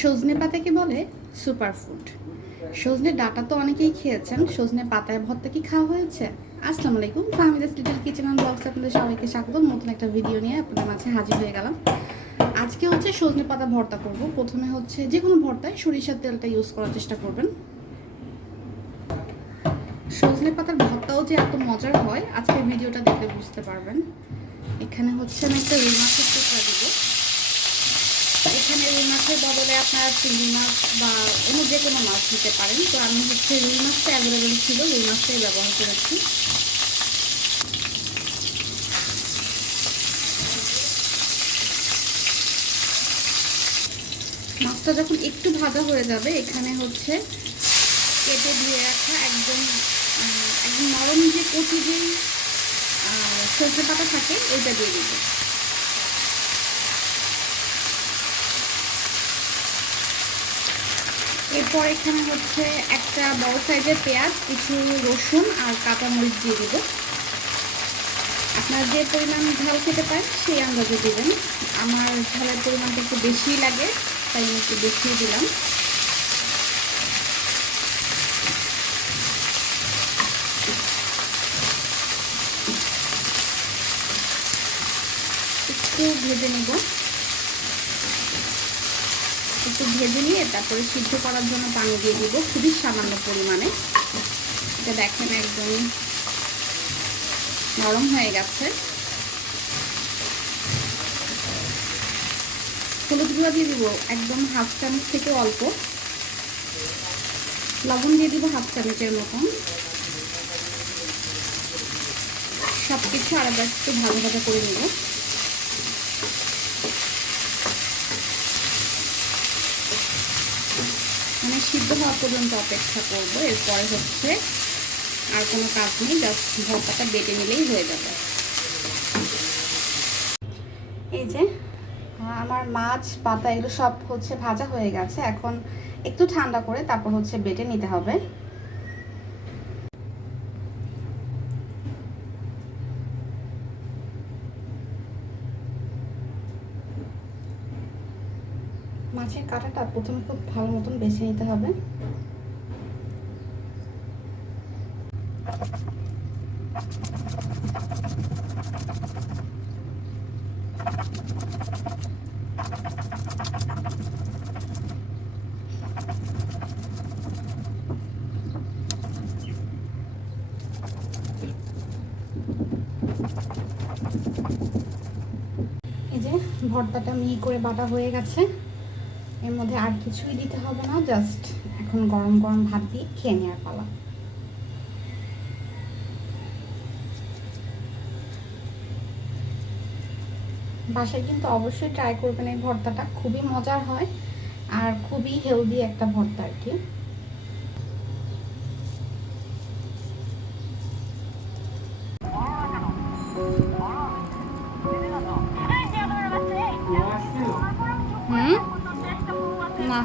সজনে পাতাকে বলে সুপারফুড। সজনে ডাঁটা তো অনেকেই খেয়েছেন, সজনে পাতায় ভর্তা কি খাওয়া হয়েছে? আসসালামু আলাইকুম, ফাহমিদাস লিটল কিচেন অ্যান্ড ব্লগসে আপনাদের সবাইকে স্বাগত। নতুন একটা ভিডিও নিয়ে আপনাদের মাঝে হাজির হয়ে গেলাম। আজকে হচ্ছে সজনে পাতা ভর্তা করব। প্রথমে হচ্ছে যে কোনো ভর্তায় সরিষার তেলটা ইউজ করার চেষ্টা করবেন। সজনে পাতার ভর্তাও যে এত মজার হয় আজকের ভিডিওটা দেখলে বুঝতে পারবেন। এখানে হচ্ছে আমি একটা রুই মাছের টুকরা দিব। এখানে রুই মাছের বদলে আপনারা চিংড়ি মাছ বা অন্য যে কোনো মাছ দিতে পারেন। তো আমি হচ্ছে রুই মাছটা অ্যাভেলেবেল ছিল, রুই মাছটাই ব্যবহার করেছি। মাছটা যখন একটু ভাজা হয়ে যাবে, এখানে হচ্ছে কেটে ধুয়ে রাখা একদম একদম নরম যে কচি যে সরষে পাতা থাকে ওইটা দিয়ে দিব। এরপর এখানে হচ্ছে একটা বড় সাইজের পেঁয়াজ, কিছু রসুন আর কাঁচামরিচ দিয়ে দিব। আপনার যে পরিমাণ ঝাল খেতে পারেন সেই আন্দাজে দেবেন। আমার ঝালের পরিমাণটা একটু বেশিই লাগে, তাই আমি একটু বেশিই দিলাম। একটু ভেজে নেব, একটু ভেজে নিয়ে তারপরে সিদ্ধ করার জন্য পানি দিয়ে দিব খুবই সামান্য পরিমাণে। এটা দেখেন একদম নরম হয়ে গেছে। হলুদ গুঁড়া দিয়ে দিব একদম হাফ চামচ থেকে অল্প, লবণ দিয়ে দিব হাফ চামচের মতন। সব কিছু আলাদা একটু ভালো ভালো করে নেব। মানে সিদ্ধ হওয়া পর্যন্ত অপেক্ষা করব। এরপরে হচ্ছে আর কোনো কাজ নেই, জাস্ট ভর্তাটা বেটে নিলেই হয়ে যাবে। এই যে আমার মাছ পাতা এগুলো সব হচ্ছে ভাজা হয়ে গেছে। এখন একটু ঠান্ডা করে তারপর হচ্ছে বেটে নিতে হবে। মাছের কাঁটাটা প্রথমে খুব ভালো মতন বেছে নিতে হবে। এই যে ভর্তাটা মিহি করে বাটা হয়ে গেছে। এর মধ্যে আর কিছুই দিতে হবে না, জাস্ট এখন গরম গরম ভাত দিয়ে খেয়ে নেওয়ার পালা। বাসায় কিন্তু অবশ্যই ট্রাই করবেন, এই ভর্তাটা খুবই মজার হয় আর খুবই হেলদি একটা ভর্তা আর কি। না